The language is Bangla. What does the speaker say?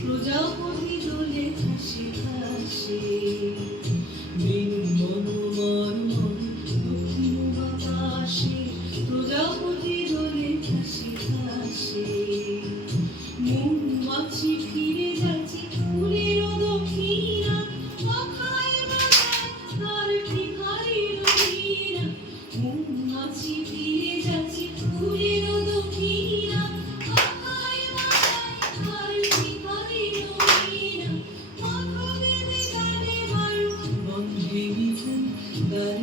প্রজাপতি দোলে হাসি হাসি দক্ষিণ বাতাসে প্রজাপতি দোলে হাসি হাসি মৌমাছি ফিরে যাচ্ছে ফুলের দক্ষিণা পাখায় বাজায় তার ভিখারির বীণা মৌমাছি ফিরে যাচ্ছে ফুলের দক্ষিণা পাখায় বাজায় তার ভিখারির বীণা মাথা দেবে গানে বায়ু বন্ধে মিঠুন তার